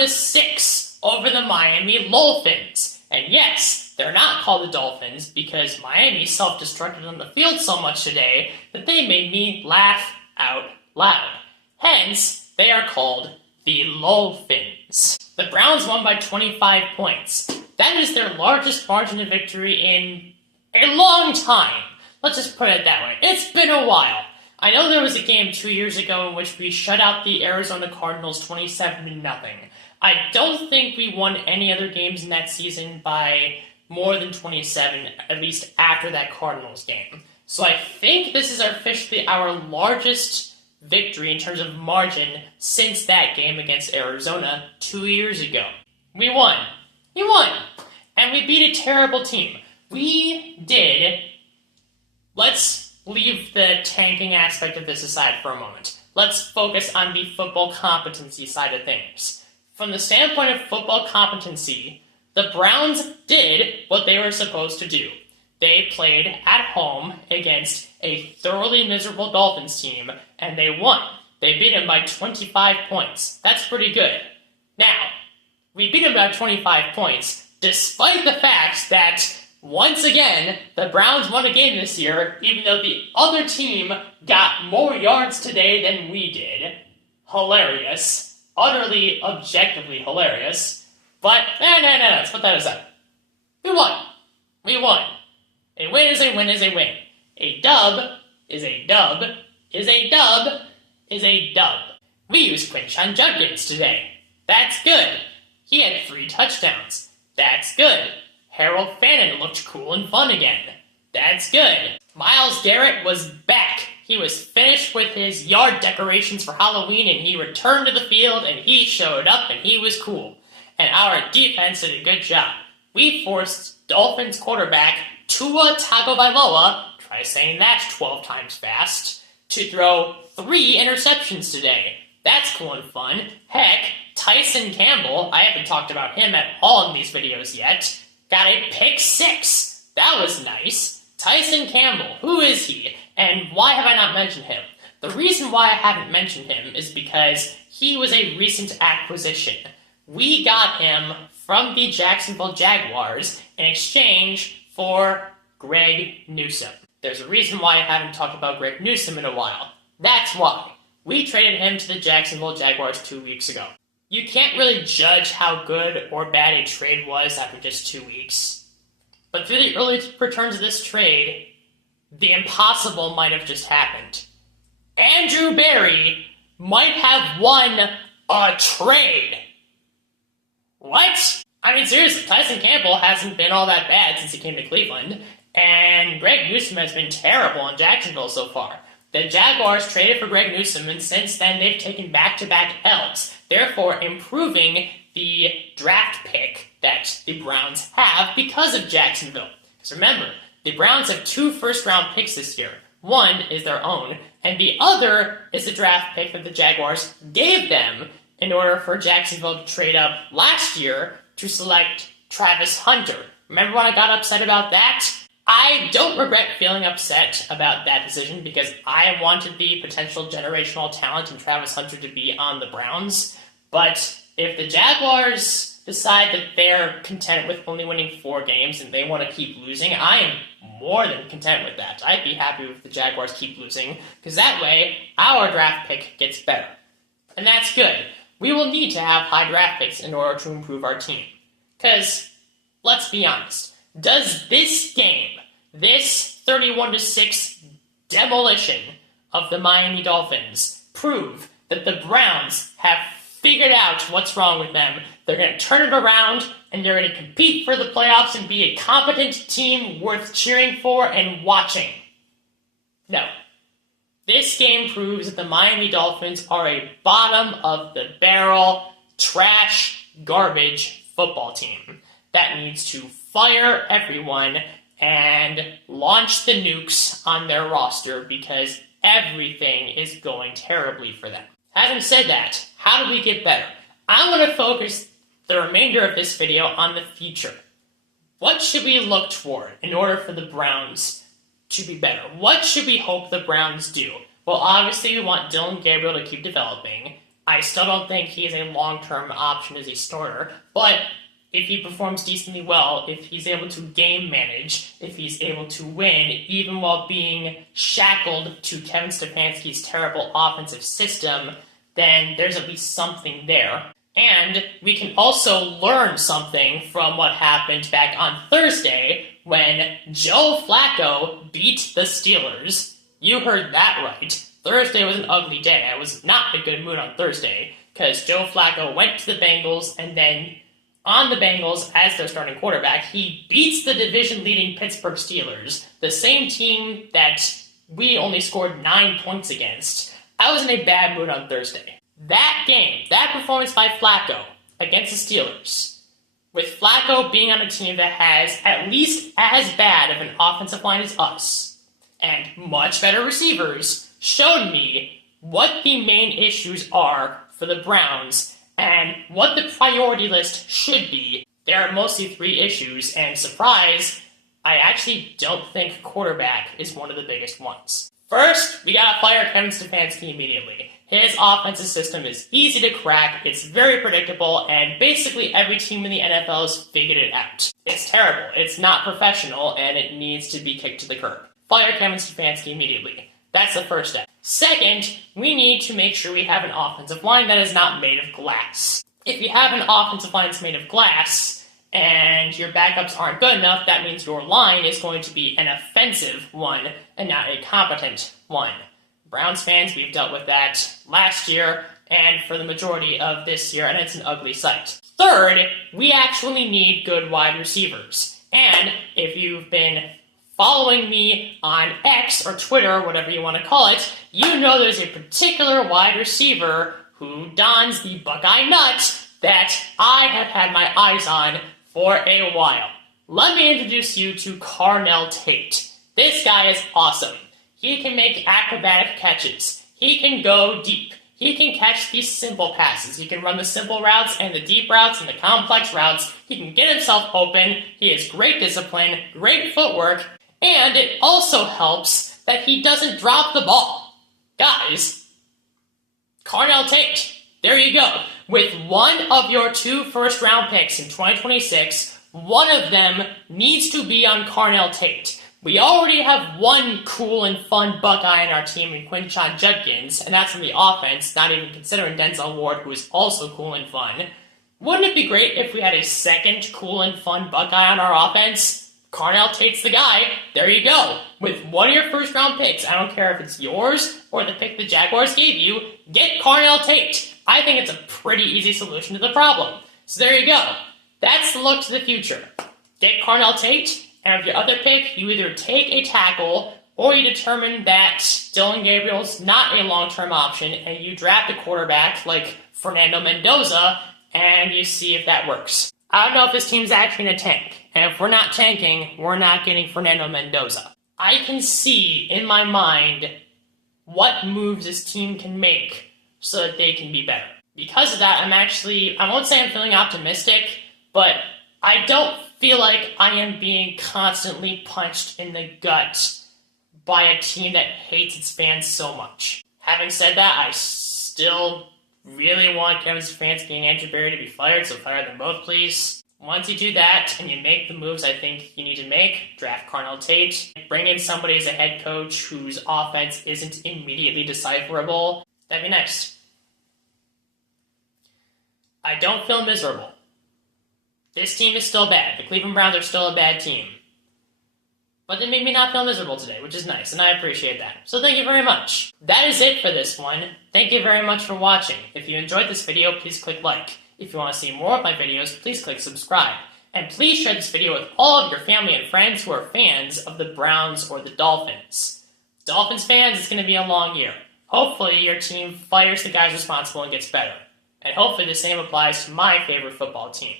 31-6 over the Miami Dolphins. And yes, they're not called the Dolphins because Miami self-destructed on the field so much today that they made me laugh out loud. Hence, they are called the Dolphins. The Browns won by 25 points. That is their largest margin of victory in a long time. Let's just put it that way. It's been a while. I know there was a game 2 years ago in which we shut out the Arizona Cardinals 27-0. I don't think we won any other games in that season by more than 27, at least after that Cardinals game. So I think this is officially our largest victory in terms of margin since that game against Arizona 2 years ago. We won. We won. And we beat a terrible team. We did. Let's leave the tanking aspect of this aside for a moment. Let's focus on the football competency side of things. From the standpoint of football competency, the Browns did what they were supposed to do. They played at home against a thoroughly miserable Dolphins team, and they won. They beat them by 25 points. That's pretty good. Now, we beat them by 25 points, despite the fact that, once again, the Browns won a game this year, even though the other team got more yards today than we did. Hilarious. Utterly, objectively hilarious. But, let's put that aside. We won. We won. A win is a win is a win. A dub is a dub is a dub is a dub. We used Quinshon Judkins today. That's good. He had 3 touchdowns. That's good. Harold Fannin looked cool and fun again. That's good. Myles Garrett was back. He was finished with his yard decorations for Halloween, and he returned to the field, and he showed up, and he was cool. And our defense did a good job. We forced Dolphins quarterback Tua Tagovailoa, try saying that 12 times fast, to throw 3 interceptions today. That's cool and fun. Heck, Tyson Campbell, I haven't talked about him at all in these videos yet, got a pick 6. That was nice. Tyson Campbell, who is he? And why have I not mentioned him? The reason why I haven't mentioned him is because he was a recent acquisition. We got him from the Jacksonville Jaguars in exchange for Greg Newsome. There's a reason why I haven't talked about Greg Newsome in a while. That's why. We traded him to the Jacksonville Jaguars 2 weeks ago. You can't really judge how good or bad a trade was after just 2 weeks. But through the early returns of this trade, the impossible might have just happened. Andrew Berry might have won a trade. What? I mean, seriously, Tyson Campbell hasn't been all that bad since he came to Cleveland, and Greg Newsome has been terrible in Jacksonville so far. The Jaguars traded for Greg Newsome, and since then they've taken back-to-back L's, therefore improving the draft pick that the Browns have because of Jacksonville. Because remember, the Browns have 2 first-round picks this year. One is their own, and the other is the draft pick that the Jaguars gave them in order for Jacksonville to trade up last year to select Travis Hunter. Remember when I got upset about that? I don't regret feeling upset about that decision because I wanted the potential generational talent in Travis Hunter to be on the Browns. But if the Jaguars decide that they're content with only winning 4 games and they want to keep losing, I am more than content with that. I'd be happy if the Jaguars keep losing because that way our draft pick gets better. And that's good. We will need to have high draft picks in order to improve our team. Because, let's be honest, does this game, this 31-6 demolition of the Miami Dolphins, prove that the Browns have figured out what's wrong with them? They're going to turn it around, and they're going to compete for the playoffs and be a competent team worth cheering for and watching. No. This game proves that the Miami Dolphins are a bottom-of-the-barrel, trash, garbage football team that needs to fire everyone and launch the nukes on their roster because everything is going terribly for them. Having said that, how do we get better? I want to focus the remainder of this video on the future. What should we look toward in order for the Browns to be better? What should we hope the Browns do? Well, obviously we want Dylan Gabriel to keep developing. I still don't think he is a long-term option as a starter, but if he performs decently well, if he's able to game manage, if he's able to win, even while being shackled to Kevin Stefanski's terrible offensive system, then there's at least something there. And we can also learn something from what happened back on Thursday when Joe Flacco beat the Steelers. You heard that right. Thursday was an ugly day. I was not in a good mood on Thursday because Joe Flacco went to the Bengals, and then on the Bengals as their starting quarterback, he beats the division-leading Pittsburgh Steelers, the same team that we only scored 9 points against. I was in a bad mood on Thursday. That game, that performance by Flacco against the Steelers, with Flacco being on a team that has at least as bad of an offensive line as us, and much better receivers, showed me what the main issues are for the Browns and what the priority list should be. There are mostly 3 issues, and surprise, I actually don't think quarterback is one of the biggest ones. First, we gotta fire Kevin Stefanski immediately. His offensive system is easy to crack, it's very predictable, and basically every team in the NFL has figured it out. It's terrible, it's not professional, and it needs to be kicked to the curb. Fire Kevin Stefanski immediately. That's the first step. Second, we need to make sure we have an offensive line that is not made of glass. If you have an offensive line that's made of glass, and your backups aren't good enough, that means your line is going to be an offensive one and not a competent one. Browns fans, we've dealt with that last year and for the majority of this year, and it's an ugly sight. Third, we actually need good wide receivers. And if you've been following me on X or Twitter, or whatever you want to call it, you know there's a particular wide receiver who dons the Buckeye nut that I have had my eyes on for a while. Let me introduce you to Carnell Tate. This guy is awesome. He can make acrobatic catches. He can go deep. He can catch these simple passes. He can run the simple routes and the deep routes and the complex routes. He can get himself open. He has great discipline, great footwork, and it also helps that he doesn't drop the ball. Guys, Carnell Tate, there you go. With one of your 2 first-round picks in 2026, one of them needs to be on Carnell Tate. We already have one cool and fun Buckeye in our team in Quinshon Judkins, and that's on the offense, not even considering Denzel Ward, who is also cool and fun. Wouldn't it be great if we had a second cool and fun Buckeye on our offense? Carnell Tate's the guy. There you go. With one of your first-round picks, I don't care if it's yours or the pick the Jaguars gave you, get Carnell Tate. I think it's a pretty easy solution to the problem. So there you go. That's the look to the future. Get Carnell Tate, and with your other pick, you either take a tackle or you determine that Dylan Gabriel's not a long-term option and you draft a quarterback like Fernando Mendoza and you see if that works. I don't know if this team's actually in a tank, and if we're not tanking, we're not getting Fernando Mendoza. I can see in my mind what moves this team can make so that they can be better. Because of that, I won't say I'm feeling optimistic, but I don't feel like I am being constantly punched in the gut by a team that hates its fans so much. Having said that, I still really want Kevin Stefanski and Andrew Berry to be fired, so fire them both, please. Once you do that, and you make the moves I think you need to make, draft Carnell Tate, bring in somebody as a head coach whose offense isn't immediately decipherable, that'd be nice. I don't feel miserable. This team is still bad. The Cleveland Browns are still a bad team. But they made me not feel miserable today, which is nice, and I appreciate that. So thank you very much. That is it for this one. Thank you very much for watching. If you enjoyed this video, please click like. If you want to see more of my videos, please click subscribe. And please share this video with all of your family and friends who are fans of the Browns or the Dolphins. Dolphins fans, it's going to be a long year. Hopefully your team fires the guys responsible and gets better. And hopefully the same applies to my favorite football team.